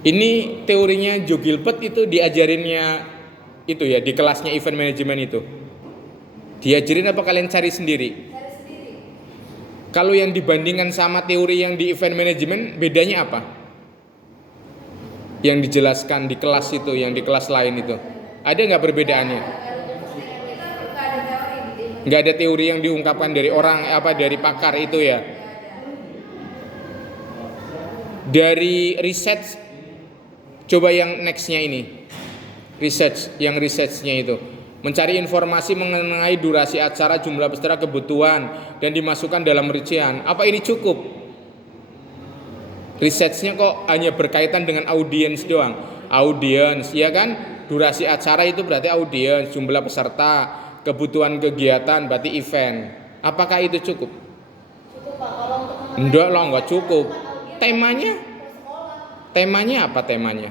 Ini teorinya Joe Gilbert itu diajarinnya itu ya di kelasnya event management itu. Diajarin apa kalian cari sendiri? Cari sendiri. Kalau yang dibandingkan sama teori yang di event management bedanya apa? Yang dijelaskan di kelas itu, yang di kelas lain itu. Ada nggak perbedaannya? Nggak ada teori yang diungkapkan dari orang dari pakar itu ya. Dari research, coba yang nextnya ini, researchnya itu mencari informasi mengenai durasi acara, jumlah peserta, kebutuhan, dan dimasukkan dalam rincian. Apa ini cukup? Researchnya kok hanya berkaitan dengan audiens doang? Audiens, ya kan? Durasi acara itu berarti audiens, jumlah peserta, kebutuhan kegiatan berarti event. Apakah itu cukup? Cukup Pak, kalau untuk Enggak lah, enggak cukup. Temanya apa temanya?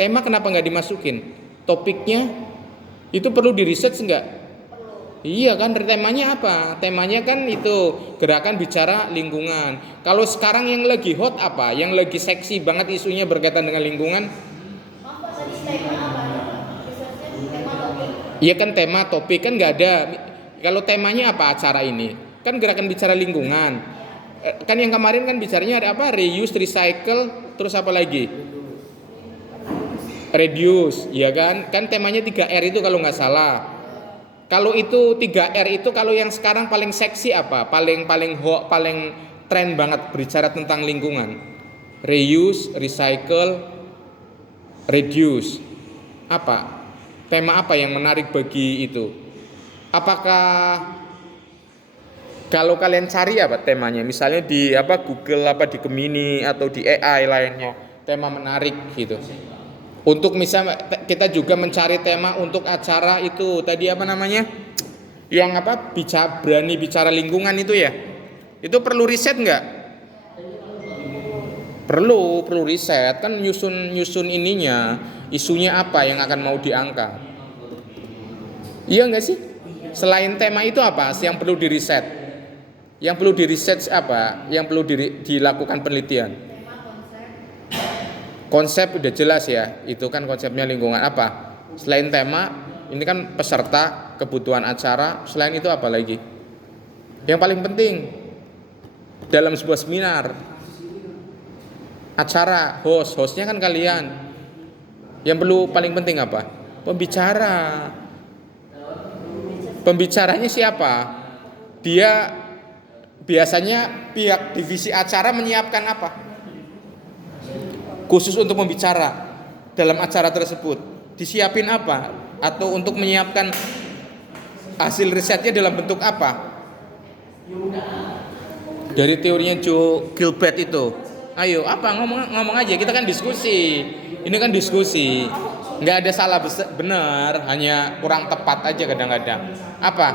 Tema kenapa nggak dimasukin? Topiknya itu perlu di research nggak? Iya kan, temanya apa? Temanya kan itu gerakan bicara lingkungan. Kalau sekarang yang lagi hot apa? Yang lagi seksi banget isunya berkaitan dengan lingkungan? Maaf Pak, tadi tema apa? Researchnya tema topik. Iya kan tema topik kan nggak ada. Kalau temanya apa acara ini? Kan gerakan bicara lingkungan. Kan yang kemarin kan bicaranya ada apa? Reuse, recycle, terus apa lagi? Reduce, ya kan? Kan temanya 3R itu kalau nggak salah. Kalau itu 3R itu kalau yang sekarang paling seksi apa? Paling tren banget berbicara tentang lingkungan. Reuse, recycle, reduce. Apa? Tema apa yang menarik bagi itu? Apakah kalau kalian cari apa temanya? Misalnya di Google di Gemini atau di AI lainnya, tema menarik gitu. Untuk misalnya kita juga mencari tema untuk acara itu tadi apa namanya? Yang berani bicara lingkungan itu ya. Itu perlu riset nggak? Perlu riset kan nyusun ininya, isunya apa yang akan mau diangkat. Iya nggak sih? Selain tema itu apa yang perlu diriset? Yang perlu diriset apa? Yang perlu dilakukan penelitian? Konsep udah jelas ya, itu kan konsepnya lingkungan apa? Selain tema, ini kan peserta, kebutuhan acara, selain itu apa lagi? Yang paling penting dalam sebuah seminar, acara, hostnya kan kalian. Yang perlu paling penting apa? Pembicara. Pembicaranya siapa? Dia biasanya pihak divisi acara menyiapkan apa? Khusus untuk membicara dalam acara tersebut disiapin apa? Atau untuk menyiapkan hasil risetnya dalam bentuk apa? Dari teorinya Joe Gilbert itu. Ayo ngomong aja, kita kan diskusi. Ini kan diskusi. Nggak ada salah benar, hanya kurang tepat aja kadang-kadang. Apa?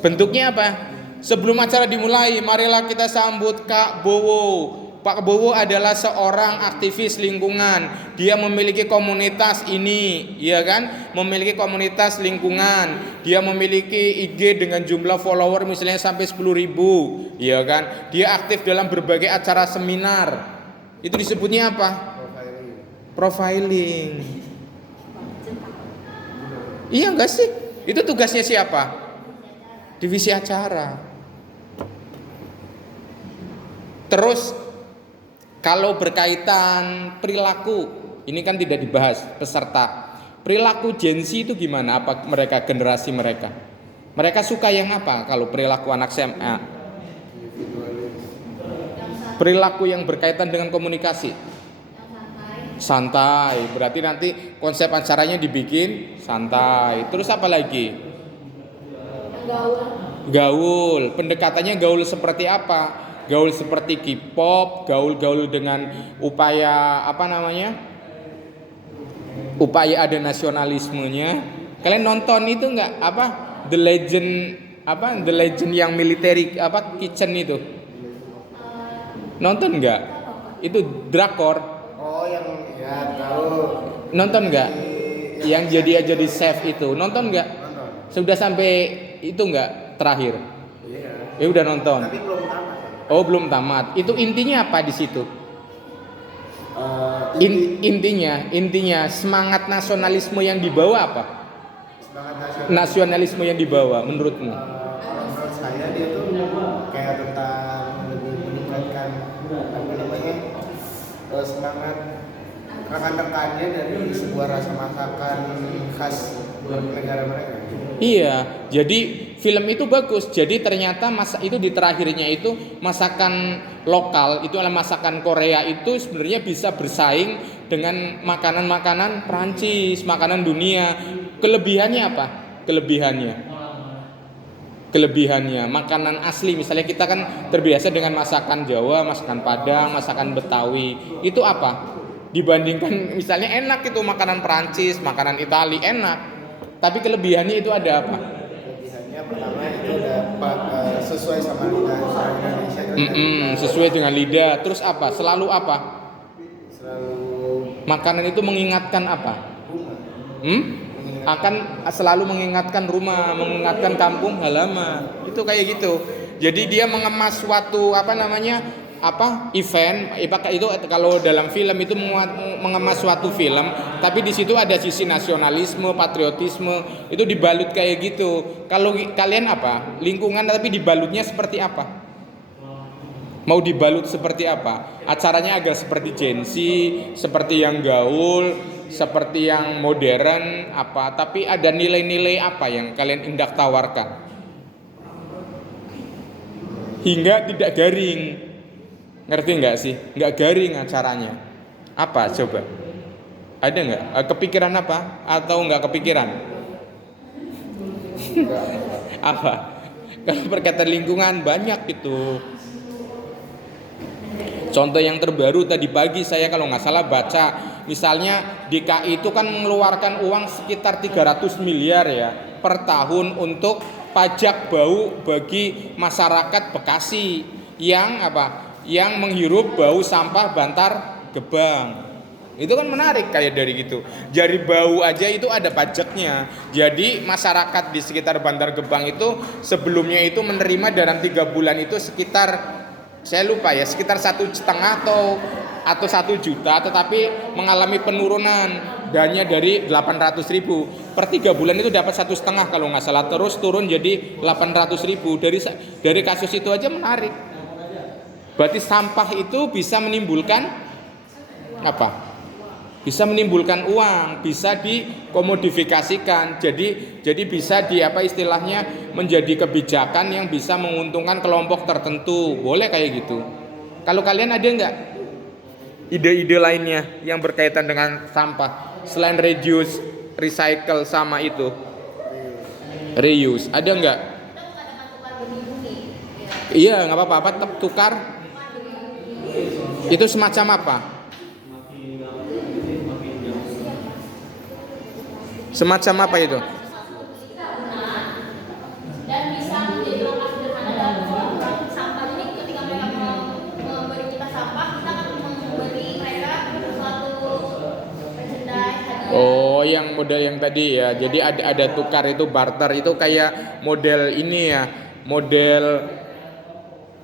Bentuknya apa? Sebelum acara dimulai, marilah kita sambut Kak Bowo. Pak Bowo adalah seorang aktivis lingkungan. Dia memiliki komunitas ini, ya kan? Memiliki komunitas lingkungan. Dia memiliki IG dengan jumlah follower misalnya sampai 10.000, ya kan? Dia aktif dalam berbagai acara seminar. Itu disebutnya apa? Profiling. Iya enggak sih? Itu tugasnya siapa? Divisi acara. Terus kalau berkaitan perilaku, ini kan tidak dibahas peserta. Perilaku Gen Z itu gimana? Apa generasi mereka? Mereka suka yang apa kalau perilaku anak SMA? Perilaku yang berkaitan dengan komunikasi. Santai. Berarti nanti konsep acaranya dibikin santai. Terus apa lagi? Gaul. Pendekatannya gaul seperti apa? Gaul seperti K-pop, gaul dengan upaya upaya ada nasionalismenya. Kalian nonton itu nggak The Legend yang military kitchen itu? Nonton nggak? Itu drakor. Oh yang ya tahu. Nonton nggak? Yang jadi chef itu nonton nggak? Sudah sampai itu nggak terakhir? Iya. Ya udah nonton. Tapi belum tamat. Oh belum tamat. Itu intinya apa di situ? Intinya semangat nasionalisme yang dibawa apa? Semangat nasional. Nasionalisme yang dibawa menurutmu? Kalau menurut saya dia tuh kayak tentang lebih meningkatkan apa namanya semangat rekan-rekannya dari sebuah rasa masakan khas negara mereka. Iya, jadi film itu bagus. Jadi ternyata itu di terakhirnya itu masakan lokal itu adalah masakan Korea itu sebenarnya bisa bersaing dengan makanan-makanan Prancis, makanan dunia. Kelebihannya apa? Kelebihannya makanan asli. Misalnya kita kan terbiasa dengan masakan Jawa, masakan Padang, masakan Betawi. Itu apa? Dibandingkan misalnya enak itu makanan Prancis, makanan Itali enak. Tapi kelebihannya itu ada apa? Kelebihannya pertama itu dapat sesuai sama lidah orang Indonesia kan. Sesuai dengan lidah. Terus apa? Selalu apa? Selalu Makanan itu mengingatkan apa? rumah. Akan selalu mengingatkan rumah, mengingatkan kampung halaman. Itu kayak gitu. Jadi dia mengemas suatu event itu kalau dalam film itu mengemas suatu film, tapi di situ ada sisi nasionalisme, patriotisme, itu dibalut kayak gitu. Kalau kalian apa? Lingkungan tapi dibalutnya seperti apa? Mau dibalut seperti apa? Acaranya agak seperti Gen Z, seperti yang gaul, seperti yang modern apa? Tapi ada nilai-nilai apa yang kalian hendak tawarkan? Hingga tidak garing. Ngerti nggak sih? Nggak garing acaranya. Apa coba? Ada nggak? Kepikiran apa? Atau nggak kepikiran? Apa? Kalau berkaitan lingkungan banyak itu. Contoh yang terbaru tadi pagi saya kalau nggak salah baca, misalnya DKI itu kan mengeluarkan uang sekitar 300 miliar ya per tahun untuk pajak bau bagi masyarakat Bekasi yang apa? Yang menghirup bau sampah Bantar Gebang. Itu kan menarik kayak dari gitu. Dari bau aja itu ada pajaknya. Jadi masyarakat di sekitar Bantar Gebang itu sebelumnya itu menerima dalam 3 bulan itu sekitar, saya lupa ya, sekitar 1,5 atau 1 juta, tetapi mengalami penurunan dannya dari 800.000 per 3 bulan itu dapat 1,5 kalau nggak salah, terus turun jadi 800.000. Dari kasus itu aja menarik. Berarti sampah itu bisa menimbulkan apa? Bisa menimbulkan uang, bisa dikomodifikasikan. Jadi bisa istilahnya menjadi kebijakan yang bisa menguntungkan kelompok tertentu. Boleh kayak gitu. Kalau kalian ada nggak ide-ide lainnya yang berkaitan dengan sampah selain reduce, recycle sama itu? Reuse, ada nggak? Iya, nggak apa-apa, tukar. Itu semacam apa? Semacam apa itu? Dan bisa menjadi langkah sederhana dalam mengelola sampah. Ini ketika mereka memberi kita sampah, kita akan memberi mereka suatu merchandise, hadiah. Oh, yang model yang tadi ya. Jadi ada tukar itu, barter itu kayak model ini ya. Model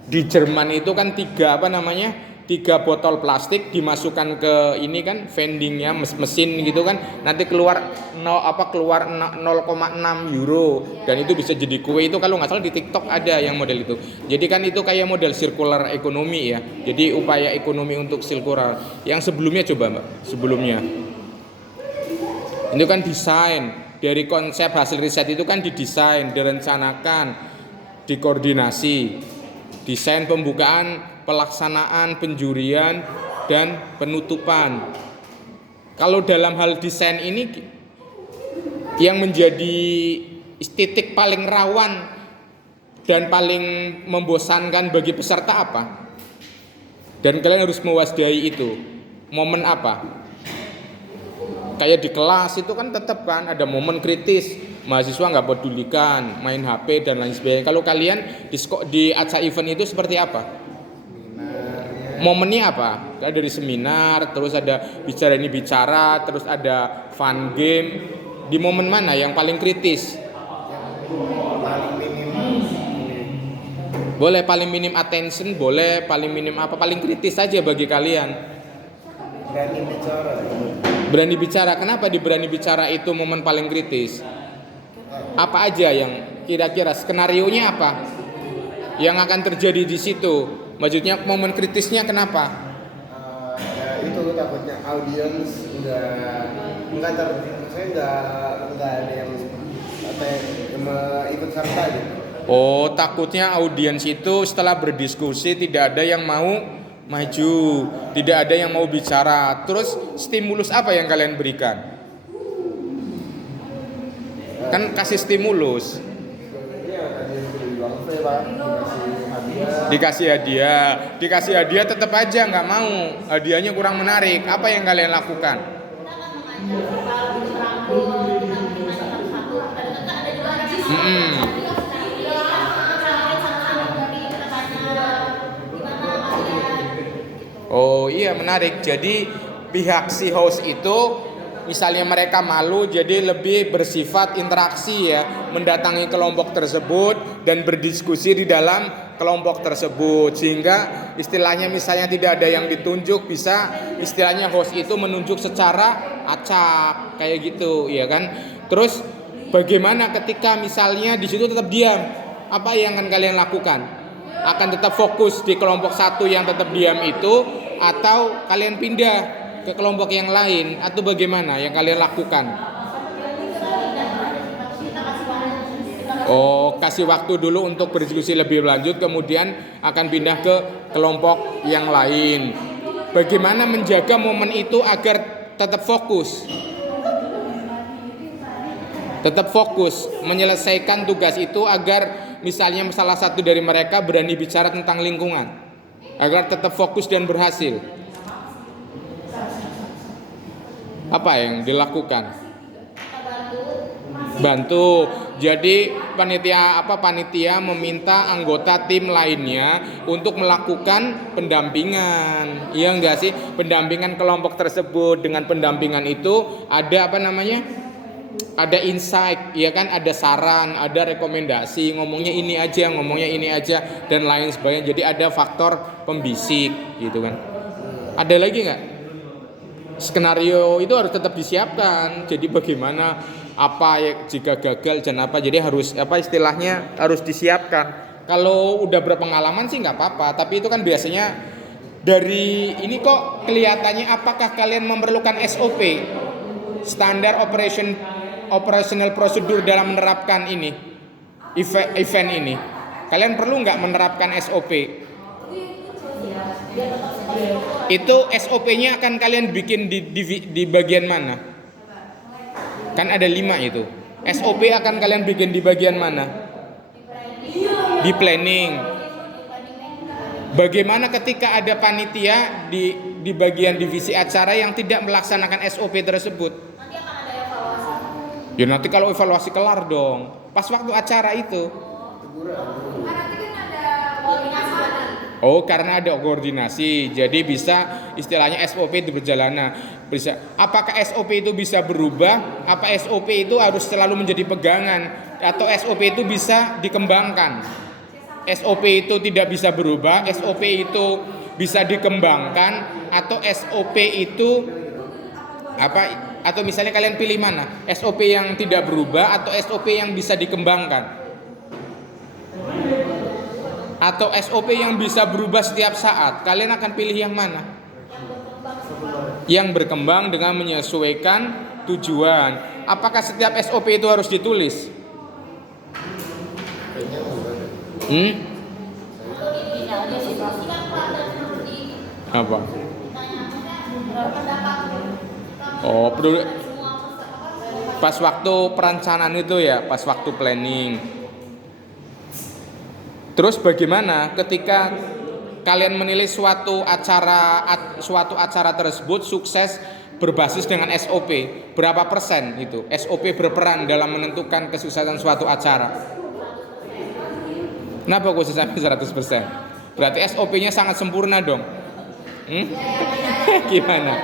di Jerman itu kan 3 botol plastik dimasukkan ke ini kan vendingnya mesin gitu kan, nanti keluar 0,6 euro dan itu bisa jadi kue. Itu kalau nggak salah di TikTok ada yang model itu. Jadi kan itu kayak model circular ekonomi ya. Jadi upaya ekonomi untuk circular. Yang sebelumnya coba Mbak, sebelumnya itu kan desain dari konsep hasil riset itu kan didesain, direncanakan, dikoordinasi, desain pembukaan, pelaksanaan, penjurian, dan penutupan. Kalau dalam hal desain ini yang menjadi titik paling rawan dan paling membosankan bagi peserta apa? Dan kalian harus mewaspadai itu. Momen apa? Kayak di kelas itu kan tetap kan ada momen kritis, mahasiswa nggak pedulikan, main HP dan lain sebagainya. Kalau kalian di acara event itu seperti apa? Momennya apa? Kayak dari seminar, terus ada bicara ini bicara, terus ada fun game. Di momen mana yang paling kritis? Paling minim. Boleh paling minim attention, boleh paling minim apa? Paling kritis saja bagi kalian. berani bicara. Berani bicara. Kenapa di berani bicara itu momen paling kritis? Apa aja yang kira-kira skenarionya apa yang akan terjadi di situ? Maksudnya momen kritisnya kenapa? Ya itu takutnya audiens nggak ada yang apa ya, ikut serta gitu. Oh, takutnya audiens itu setelah berdiskusi tidak ada yang mau maju, tidak ada yang mau bicara. Terus stimulus apa yang kalian berikan? Kan kasih stimulus. Iya tadi yang bilang Pak, Dikasih hadiah tetap aja nggak mau, hadiahnya kurang menarik. Apa yang kalian lakukan? Kita akan mengajak kalau itu merangkul, kita bikin satu-satu. Kadang-kadang ada juga orang yang Oh iya, menarik. Jadi pihak si host itu misalnya mereka malu, jadi lebih bersifat interaksi ya, mendatangi kelompok tersebut dan berdiskusi di dalam kelompok tersebut, sehingga istilahnya misalnya tidak ada yang ditunjuk, bisa istilahnya host itu menunjuk secara acak kayak gitu ya kan. Terus bagaimana ketika misalnya di situ tetap diam, apa yang akan kalian lakukan? Akan tetap fokus di kelompok satu yang tetap diam itu, atau kalian pindah ke kelompok yang lain, atau bagaimana yang kalian lakukan? Oh, kasih waktu dulu untuk berdiskusi lebih lanjut, kemudian akan pindah ke kelompok yang lain. Bagaimana menjaga momen itu agar tetap fokus? Tetap fokus menyelesaikan tugas itu agar misalnya salah satu dari mereka berani bicara tentang lingkungan, agar tetap fokus dan berhasil. Apa yang dilakukan? Bantu. Jadi panitia meminta anggota tim lainnya untuk melakukan pendampingan. Iya enggak sih? Pendampingan kelompok tersebut. Dengan pendampingan itu ada ada insight, ya kan, ada saran, ada rekomendasi, ngomongnya ini aja dan lain sebagainya. Jadi ada faktor pembisik gitu kan. Ada lagi nggak? Skenario itu harus tetap disiapkan. Jadi bagaimana apa ya jika gagal dan apa, jadi harus istilahnya harus disiapkan. Kalau udah berpengalaman sih nggak apa-apa, tapi itu kan biasanya dari ini kok kelihatannya apakah kalian memerlukan SOP, standar operational procedure dalam menerapkan ini event ini. Kalian perlu nggak menerapkan SOP? Itu SOP-nya akan kalian bikin di bagian mana? Kan ada 5 itu. SOP akan kalian bikin di bagian mana? Di planning. Bagaimana ketika ada panitia di bagian divisi acara yang tidak melaksanakan SOP tersebut? Nanti akan ada evaluasi. Ya nanti kalau evaluasi kelar dong. Pas waktu acara itu. Oh, karena ada koordinasi. Jadi bisa istilahnya SOP itu berjalan. Bisa. Apakah SOP itu bisa berubah? Apa SOP itu harus selalu menjadi pegangan? Atau SOP itu bisa dikembangkan? SOP itu tidak bisa berubah, SOP itu bisa dikembangkan, atau SOP itu apa? Atau misalnya kalian pilih mana? SOP yang tidak berubah atau SOP yang bisa dikembangkan? Atau SOP yang bisa berubah setiap saat? Kalian akan pilih yang mana? Yang berkembang dengan menyesuaikan tujuan. Apakah setiap SOP itu harus ditulis? Apa? Oh, pas waktu perencanaan itu ya, pas waktu planning. Terus bagaimana ketika kalian menilai suatu acara tersebut sukses berbasis dengan SOP? Berapa persen itu SOP berperan dalam menentukan kesuksesan suatu acara? Kenapa khusus sampai 100%? Berarti SOP-nya sangat sempurna dong. Gimana?